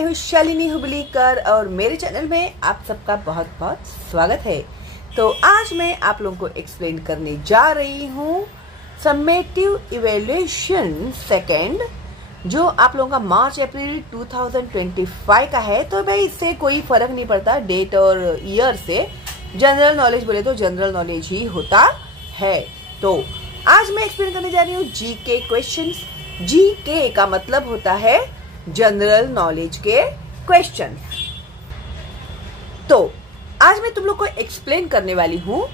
मैं हूँ शालिनी हुबलीकर और मेरे चैनल में आप सबका बहुत बहुत स्वागत है। तो आज मैं आप लोगों को एक्सप्लेन करने जा रही हूँ समेटिव इवैल्यूएशन सेकेंड, जो आप लोगों का मार्च अप्रैल 2025 का है। तो भाई इससे कोई फर्क नहीं पड़ता डेट और ईयर से, जनरल नॉलेज बोले तो जनरल नॉलेज ही होता है। तो आज मैं एक्सप्लेन करने जा रही हूँ जीके क्वेश्चंस। जीके का मतलब होता है जनरल नॉलेज के क्वेश्चन। तो आज मैं तुम लोग को एक्सप्लेन करने वाली हूँ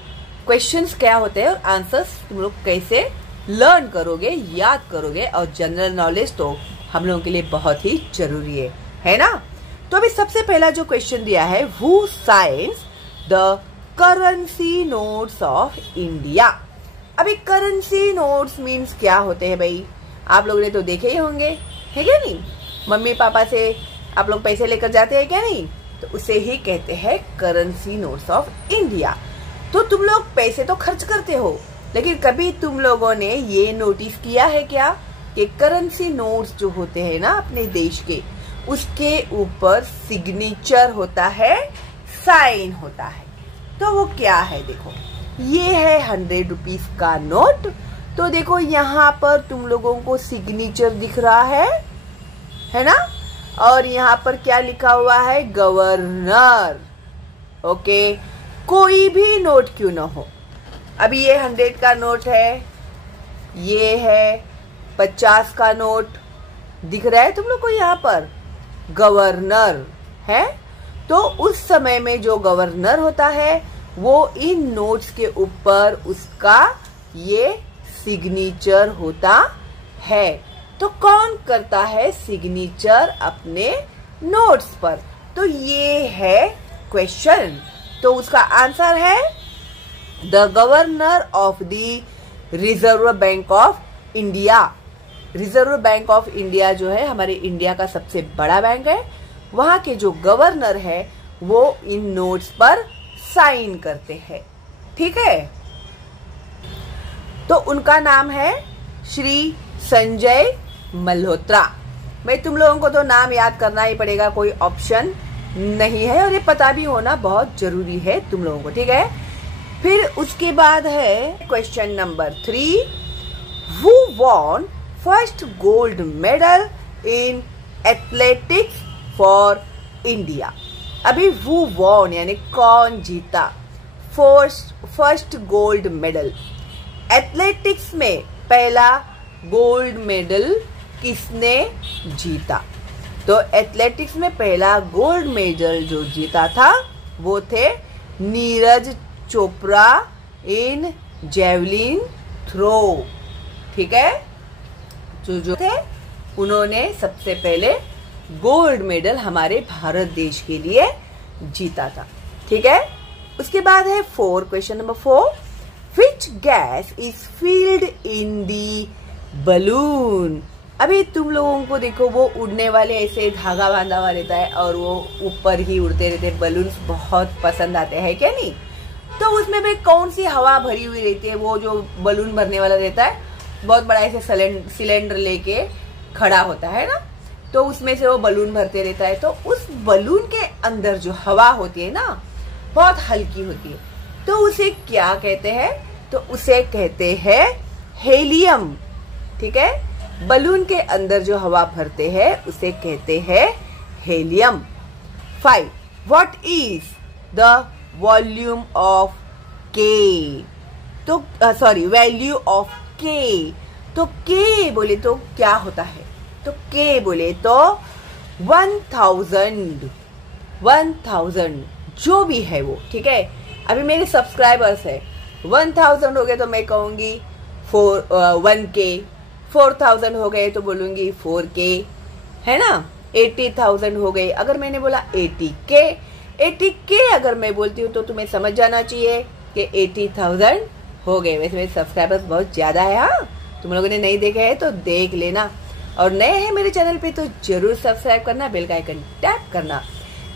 क्वेश्चंस क्या होते हैं और आंसर्स तुम लोग कैसे लर्न करोगे, याद करोगे। और जनरल नॉलेज तो हम लोगों के लिए बहुत ही जरूरी है ना। तो अभी सबसे पहला जो क्वेश्चन दिया है, who science the currency notes of India. अभी करेंसी नोट्स मीन्स क्या होते हैं भाई, आप लोगों ने तो देखे ही होंगे, है क्या नहीं। मम्मी पापा से आप लोग पैसे लेकर जाते हैं क्या नहीं, तो उसे ही कहते हैं करेंसी नोट्स ऑफ इंडिया। तो तुम लोग पैसे तो खर्च करते हो, लेकिन कभी तुम लोगों ने ये नोटिस किया है क्या कि करेंसी नोट्स जो होते हैं ना अपने देश के, उसके ऊपर सिग्नेचर होता है, साइन होता है। तो वो क्या है, देखो ये है 100 रुपीज का नोट। तो देखो यहाँ पर तुम लोगों को सिग्नेचर दिख रहा है ना। और यहाँ पर क्या लिखा हुआ है, गवर्नर। ओके, कोई भी नोट क्यों ना हो। अभी ये 100 का नोट है, ये है 50 का नोट, दिख रहा है तुम लोग को यहाँ पर गवर्नर है। तो उस समय में जो गवर्नर होता है वो इन नोट्स के ऊपर उसका ये सिग्नेचर होता है। तो कौन करता है सिग्नेचर अपने नोट्स पर, तो ये है क्वेश्चन। तो उसका आंसर है the governor of the reserve bank of India. Reserve bank of India जो है हमारे इंडिया का सबसे बड़ा बैंक है, वहां के जो गवर्नर है वो इन नोट्स पर साइन करते हैं, ठीक है। तो उनका नाम है श्री संजय मल्होत्रा। भाई तुम लोगों को तो नाम याद करना ही पड़ेगा, कोई ऑप्शन नहीं है, और ये पता भी होना बहुत जरूरी है तुम लोगों को, ठीक है। फिर उसके बाद है question number 3, who won first gold medal in athletics for India. अभी हु वॉन यानी कौन जीता फर्स्ट गोल्ड मेडल। एथलेटिक्स में पहला गोल्ड मेडल किसने जीता, तो एथलेटिक्स में पहला गोल्ड मेडल जो जीता था वो थे नीरज चोपड़ा इन जेवलिन थ्रो, ठीक है। जो थे उन्होंने सबसे पहले गोल्ड मेडल हमारे भारत देश के लिए जीता था, ठीक है। उसके बाद है question number 4, which gas is field in the balloon. अभी तुम लोगों को देखो वो उड़ने वाले ऐसे धागा बांधा हुआ रहता है और वो ऊपर ही उड़ते रहते हैं, बलून्स बहुत पसंद आते हैं क्या नहीं। तो उसमें भी कौन सी हवा भरी हुई रहती है, वो जो बलून भरने वाला रहता है बहुत बड़ा ऐसे सिलेंडर लेके खड़ा होता है ना, तो उसमें से वो बलून भरते रहता है। तो उस बलून के अंदर जो हवा होती है ना बहुत हल्की होती है, तो उसे क्या कहते हैं, तो उसे कहते हैं हेलियम, ठीक है। बलून के अंदर जो हवा भरते हैं उसे कहते हैं helium. 5, what is the volume of के, तो सॉरी वैल्यू ऑफ के। तो के बोले तो क्या होता है, तो के बोले तो 1000 जो भी है वो, ठीक है। अभी मेरे सब्सक्राइबर्स है 1000 हो गए तो मैं कहूंगी 1K, 4000 हो गए तो बोलूंगी 4K, है ना। 80,000 हो गए, अगर मैंने बोला 80K अगर मैं बोलती हूँ तो तुम्हें समझ जाना चाहिए कि 80,000 हो गए। वैसे मेरे सब्सक्राइबर्स बहुत ज्यादा है, हाँ, तुम लोगों ने नहीं देखे है तो देख लेना, और नए हैं मेरे चैनल पे तो जरूर सब्सक्राइब करना, बेल का आइकन टैप करना,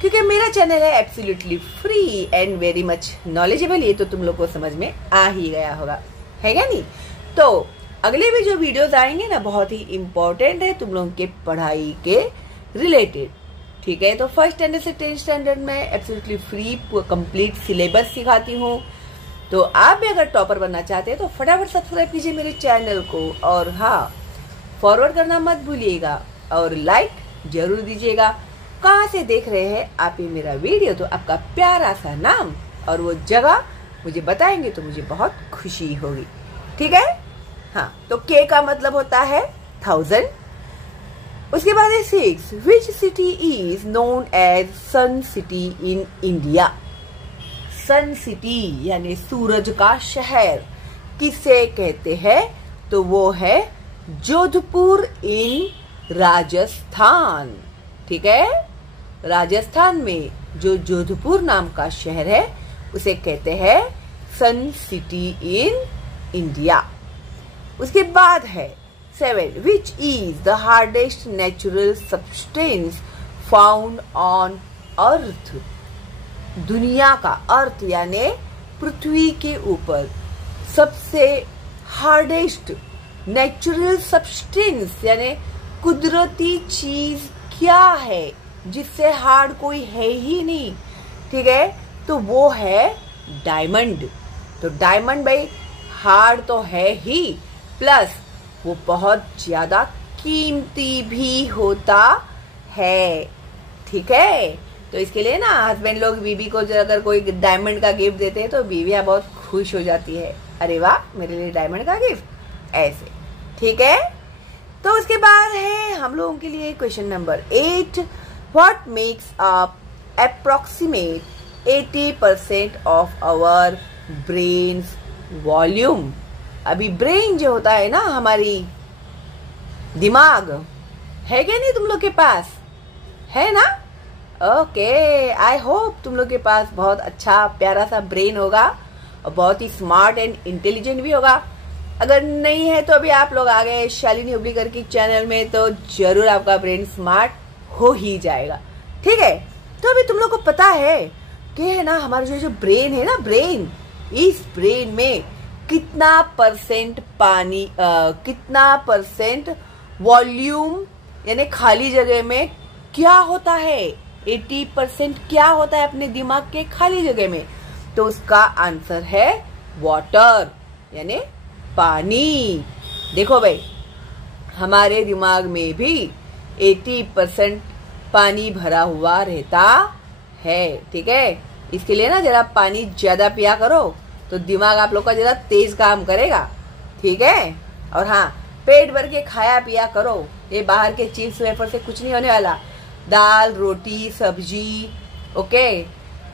क्योंकि मेरा चैनल है absolutely free and very much knowledgeable. ये तो तुम लोग को समझ में आ ही गया होगा, है क्या नहीं। तो अगले भी जो वीडियोस आएंगे ना बहुत ही इम्पोर्टेंट है तुम लोगों के पढ़ाई के रिलेटेड, ठीक है। तो फर्स्ट स्टैंडर्ड से 10th स्टैंडर्ड में एब्सोल्युटली फ्री कंप्लीट सिलेबस सिखाती हूँ। तो आप भी अगर टॉपर बनना चाहते हैं तो फटाफट सब्सक्राइब कीजिए मेरे चैनल को, और हाँ, फॉरवर्ड करना मत भूलिएगा और लाइक जरूर दीजिएगा। कहाँ से देख रहे हैं आप ये मेरा वीडियो, तो आपका प्यारा सा नाम और वो जगह मुझे बताएंगे तो मुझे बहुत खुशी होगी, ठीक है। हाँ, तो के का मतलब होता है 1000। उसके बाद है 6, which city is known as sun city in India. Sun city यानी सूरज का शहर किसे कहते हैं, तो वो है जोधपुर इन राजस्थान, ठीक है। राजस्थान में जो जोधपुर नाम का शहर है उसे कहते हैं सन सिटी इन इंडिया। उसके बाद है 7, which is the hardest natural substance found on earth. दुनिया का, अर्थ यानी पृथ्वी के ऊपर सबसे हार्डेस्ट नेचुरल सब्सटेंस यानी कुदरती चीज क्या है जिससे हार्ड कोई है ही नहीं, ठीक है। तो वो है डायमंड। तो डायमंड भाई हार्ड तो है ही, प्लस वो बहुत ज्यादा कीमती भी होता है, ठीक है। तो इसके लिए ना हस्बैंड लोग बीवी को अगर कोई डायमंड का गिफ्ट देते हैं तो बीवियां बहुत खुश हो जाती है, अरे वाह मेरे लिए डायमंड का गिफ्ट, ऐसे, ठीक है। तो उसके बाद है हम लोगों के लिए question number 8, what makes up approximate 80% of our brains volume. अभी ब्रेन जो होता है ना, हमारी दिमाग, है क्या नहीं तुम लोग के पास, है ना। ओके, आई होप तुम लोग के पास बहुत अच्छा प्यारा सा ब्रेन होगा और बहुत ही स्मार्ट एंड इंटेलिजेंट भी होगा। अगर नहीं है तो अभी आप लोग आ गए शालिनी हुबलीकर के चैनल में, तो जरूर आपका ब्रेन स्मार्ट हो ही जाएगा, ठीक है। तो अभी तुम लोग को पता है कि है ना हमारा जो ब्रेन है ना, ब्रेन, इस ब्रेन में कितना परसेंट पानी, कितना परसेंट वॉल्यूम यानी खाली जगह में क्या होता है, 80% क्या होता है अपने दिमाग के खाली जगह में, तो उसका आंसर है वाटर यानी पानी। देखो भाई, हमारे दिमाग में भी 80% पानी भरा हुआ रहता है, ठीक है। इसके लिए ना जरा पानी ज्यादा पिया करो तो दिमाग आप लोग का जरा तेज काम करेगा, ठीक है। और हाँ, पेट भर के खाया पिया करो, ये बाहर के चिप्स वेफर से कुछ नहीं होने वाला। दाल, रोटी, सब्जी, ओके,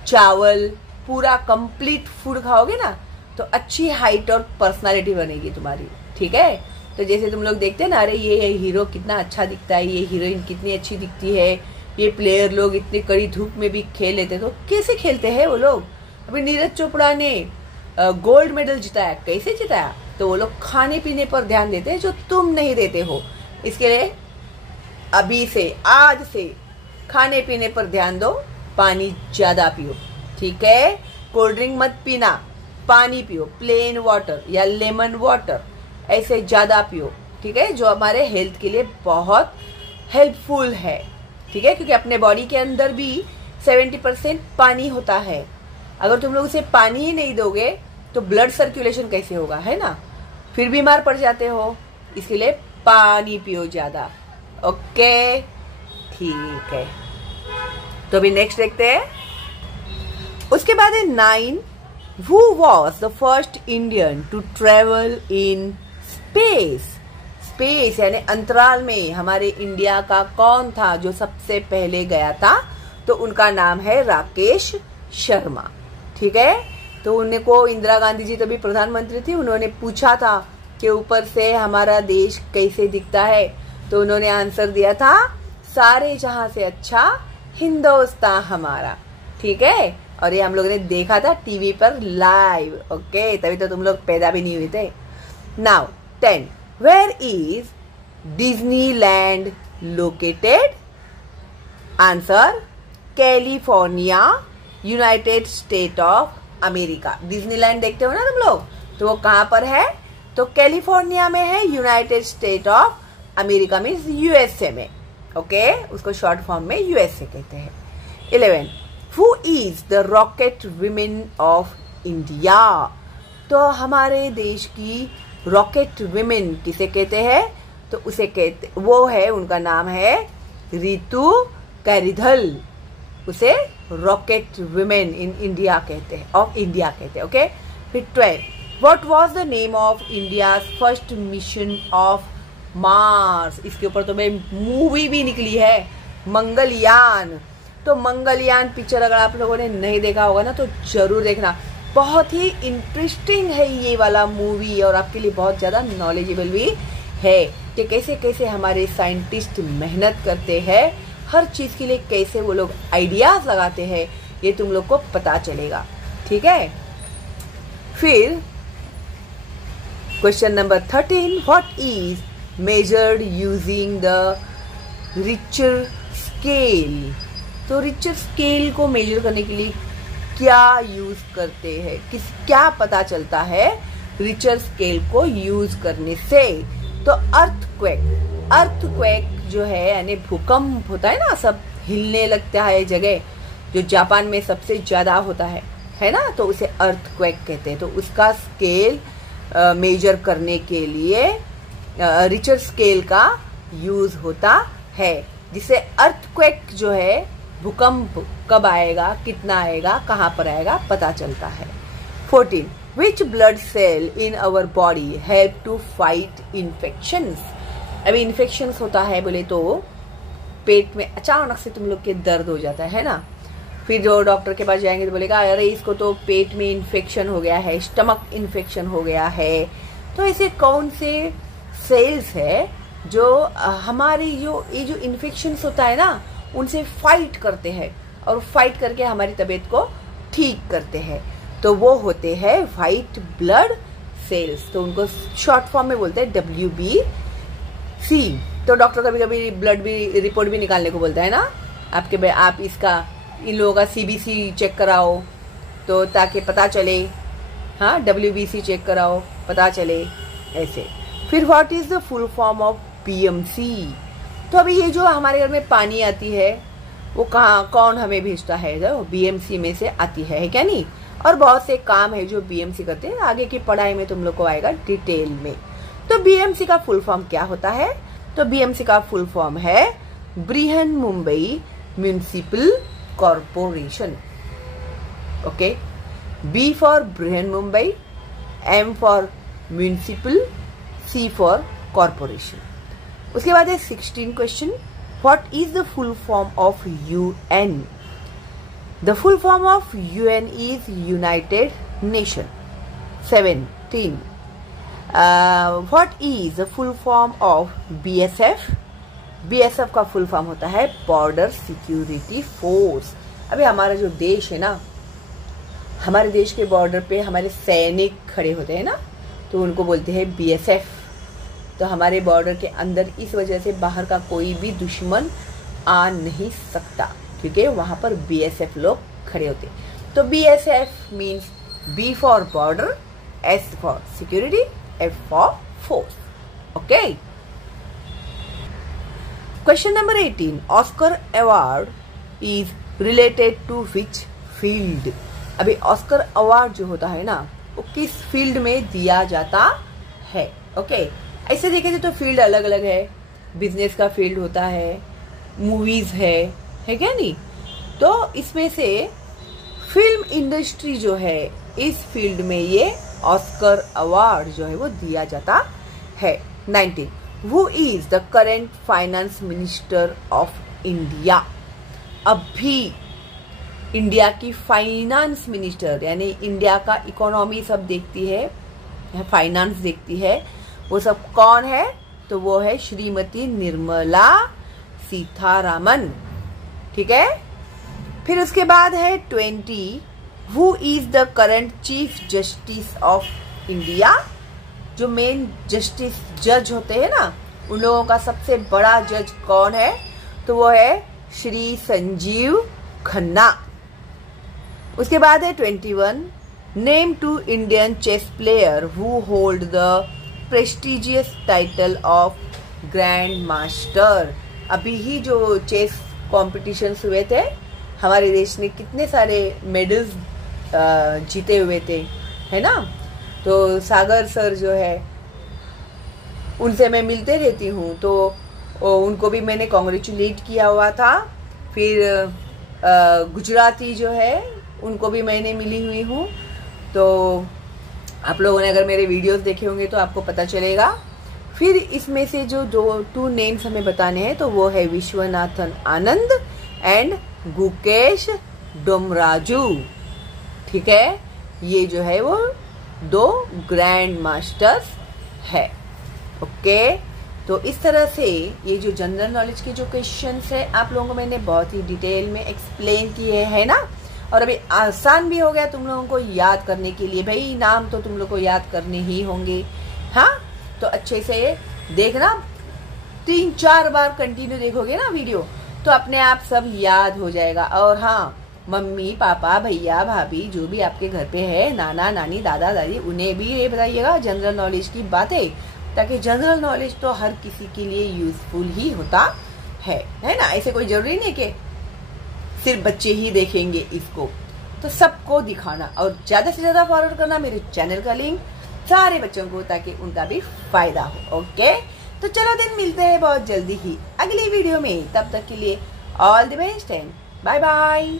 चावल, पूरा कंप्लीट फूड खाओगे ना तो अच्छी हाइट और पर्सनालिटी बनेगी तुम्हारी, ठीक है। तो जैसे तुम लोग देखते हैं ना, अरे ये हीरो कितना अच्छा दिखता है, ये हीरोइन कितनी अच्छी दिखती है, ये प्लेयर लोग इतने कड़ी धूप में भी खेल लेते हैं, तो कैसे खेलते हैं वो लोग। अभी नीरज चोपड़ा ने गोल्ड मेडल जिताया, कैसे जिताया, तो वो लोग खाने पीने पर ध्यान देते हैं जो तुम नहीं देते हो। इसके लिए अभी से, आज से खाने पीने पर ध्यान दो, पानी ज्यादा पियो, ठीक है। कोल्ड ड्रिंक मत पीना, पानी पियो, प्लेन वाटर या लेमन वाटर ऐसे ज्यादा पियो, ठीक है, जो हमारे हेल्थ के लिए बहुत हेल्पफुल है, ठीक है। क्योंकि अपने बॉडी के अंदर भी 70% पानी होता है। अगर तुम लोग उसे पानी ही नहीं दोगे तो ब्लड सर्कुलेशन कैसे होगा, है ना, फिर बीमार पड़ जाते हो। इसके लिए पानी पियो ज्यादा, ओके, ठीक है। तो अभी नेक्स्ट देखते हैं। उसके बाद है 9, who was the first Indian to travel in space. Space यानी अंतराल में हमारे इंडिया का कौन था जो सबसे पहले गया था, तो उनका नाम है राकेश शर्मा, ठीक है। तो उनको इंदिरा गांधी जी तभी प्रधानमंत्री थी, उन्होंने पूछा था कि ऊपर से हमारा देश कैसे दिखता है, तो उन्होंने आंसर दिया था सारे जहां से अच्छा हिंदुस्तान हमारा, ठीक है। और ये हम लोगों ने देखा था टीवी पर लाइव, ओके, तभी तो तुम लोग पैदा भी नहीं हुए थे। Now 10, where is Disneyland located. Answer California, United State of America. Disneyland देखते हो ना तुम लोग, तो वो कहां पर है, तो कैलिफोर्निया में है, United State of America means USA में, ओके, उसको शॉर्ट फॉर्म में यूएसए कहते हैं। 11 who is the rocket women of India. तो हमारे देश की रॉकेट विमेन किसे कहते हैं, तो उसे कहते, वो है, उनका नाम है रितु कैरिधल। उसे रॉकेट विमेन इन इंडिया कहते हैं, ऑफ इंडिया कहते हैं। ओके, फिर 12 what was the name of India first mission of Mars. इसके ऊपर तो भाई मूवी भी निकली है, मंगलयान। तो मंगलयान पिक्चर अगर आप लोगों ने नहीं देखा होगा ना, तो जरूर देखना, बहुत ही इंटरेस्टिंग है ये वाला मूवी, और आपके लिए बहुत ज़्यादा नॉलेजेबल भी है कि कैसे कैसे हमारे साइंटिस्ट मेहनत करते हैं, हर चीज़ के लिए कैसे वो लोग आइडियाज लगाते हैं, ये तुम लोग को पता चलेगा। ठीक है, फिर question number 13 what is measured using the Richter scale. तो रिचर स्केल को मेजर करने के लिए क्या यूज करते हैं, क्या पता चलता है रिचर स्केल को यूज करने से। तो अर्थक्वेक जो है, यानी भूकंप होता है ना, सब हिलने लगता है जगह, जो जापान में सबसे ज्यादा होता है ना, तो उसे अर्थक्वेक कहते हैं। तो उसका स्केल मेजर करने के लिए रिचर स्केल का यूज होता है, जिससे अर्थक्वेक जो है, भूकंप कब आएगा, कितना आएगा, कहाँ पर आएगा, पता चलता है। 14 which blood cell in our body help to fight infections. अभी इन्फेक्शंस होता है बोले तो पेट में अचानक से तुम लोग के दर्द हो जाता है ना, फिर जो डॉक्टर के पास जाएंगे तो बोलेगा अरे इसको तो पेट में इन्फेक्शन हो गया है, स्टमक इन्फेक्शन हो गया है। तो ऐसे कौन से सेल्स है जो हमारी ये जो इन्फेक्शंस होता है ना, उनसे फाइट करते हैं और फाइट करके हमारी तबीयत को ठीक करते हैं। तो वो होते हैं व्हाइट ब्लड सेल्स। तो उनको शॉर्ट फॉर्म में बोलते हैं WBC। तो डॉक्टर कभी कभी ब्लड भी रिपोर्ट भी निकालने को बोलता है ना, आप इसका इन लोगों का CBC चेक कराओ, तो ताकि पता चले, हाँ WBC चेक कराओ, पता चले ऐसे। फिर what is the full form of BMC। तो अभी ये जो हमारे घर में पानी आती है, वो कौन हमें भेजता है, जो BMC में से आती है क्या नहीं। और बहुत से काम है जो BMC करते हैं, आगे की पढ़ाई में तुम लोग को आएगा डिटेल में। तो BMC का फुल फॉर्म क्या होता है, तो BMC का फुल फॉर्म है Brihan Mumbai municipal corporation. Okay, B for Brihan Mumbai, M for municipal, C for corporation. उसके बाद है 16 question what is the full form of UN। The full form of UN is United nation. 17 what is the full form of BSF। BSF का full form होता है border security force. अभी हमारा जो देश है ना, हमारे देश के बॉर्डर पे हमारे सैनिक खड़े होते हैं ना, तो उनको बोलते हैं BSF। तो हमारे बॉर्डर के अंदर इस वजह से बाहर का कोई भी दुश्मन आ नहीं सकता, क्योंकि वहां पर BSF लोग खड़े होते। तो BSF means B for border, S for security, F for force. Okay, question number 18 Oscar award is related to which field. अभी ऑस्कर अवार्ड जो होता है ना, वो किस फील्ड में दिया जाता है। ओके, ऐसे देखें तो फील्ड अलग अलग है, बिजनेस का फील्ड होता है, मूवीज है क्या नहीं। तो इसमें से फिल्म इंडस्ट्री जो है, इस फील्ड में ये ऑस्कर अवार्ड जो है वो दिया जाता है। 19 who is the current finance minister of India. अभी इंडिया की फाइनेंस मिनिस्टर, यानी इंडिया का इकोनॉमी सब देखती है, फाइनेंस देखती है, वो सब कौन है, तो वो है श्रीमती निर्मला सीतारामन। ठीक है, फिर उसके बाद है 20 who is the current chief justice of India. जो मेन जस्टिस जज होते हैं ना, उन लोगों का सबसे बड़ा जज कौन है, तो वो है श्री संजीव खन्ना। उसके बाद है 21 name two Indian chess player who hold the prestigious title of grand master. अभी ही जो चेस कॉम्पिटिशन्स हुए थे, हमारे देश ने कितने सारे मेडल्स जीते हुए थे, है ना। तो सागर सर जो है, उनसे मैं मिलते रहती हूँ, तो उनको भी मैंने कॉन्ग्रेचुलेट किया हुआ था। फिर गुजराती जो है उनको भी मैंने मिली हुई हूँ। तो आप लोगों ने अगर मेरे वीडियोस देखे होंगे तो आपको पता चलेगा। फिर इसमें से जो टू नेम्स हमें बताने हैं तो वो है विश्वनाथन आनंद एंड गुकेश डोमराजू। ठीक है, ये जो है वो 2 ग्रैंड मास्टर्स है। ओके, तो इस तरह से ये जो जनरल नॉलेज के जो क्वेश्चंस है आप लोगों को मैंने बहुत ही डिटेल में एक्सप्लेन किए है ना। और अभी आसान भी हो गया तुम लोगों को याद करने के लिए। भाई नाम तो तुम लोग को याद करने ही होंगे। हाँ, तो अच्छे से देखना, 3-4 बार कंटिन्यू देखोगे ना वीडियो तो अपने आप सब याद हो जाएगा। और हाँ, मम्मी पापा भैया भाभी जो भी आपके घर पे है, नाना नानी दादा दादी, उन्हें भी ये बताइएगा जनरल नॉलेज की बातें, ताकि जनरल नॉलेज तो हर किसी के लिए यूजफुल ही होता है ना। ऐसे कोई जरूरी नहीं कि सिर्फ बच्चे ही देखेंगे इसको, तो सबको दिखाना और ज्यादा से ज्यादा फॉरवर्ड करना मेरे चैनल का लिंक सारे बच्चों को, ताकि उनका भी फायदा हो। ओके, तो चलो दिन मिलते हैं बहुत जल्दी ही अगली वीडियो में। तब तक के लिए all the best and bye bye.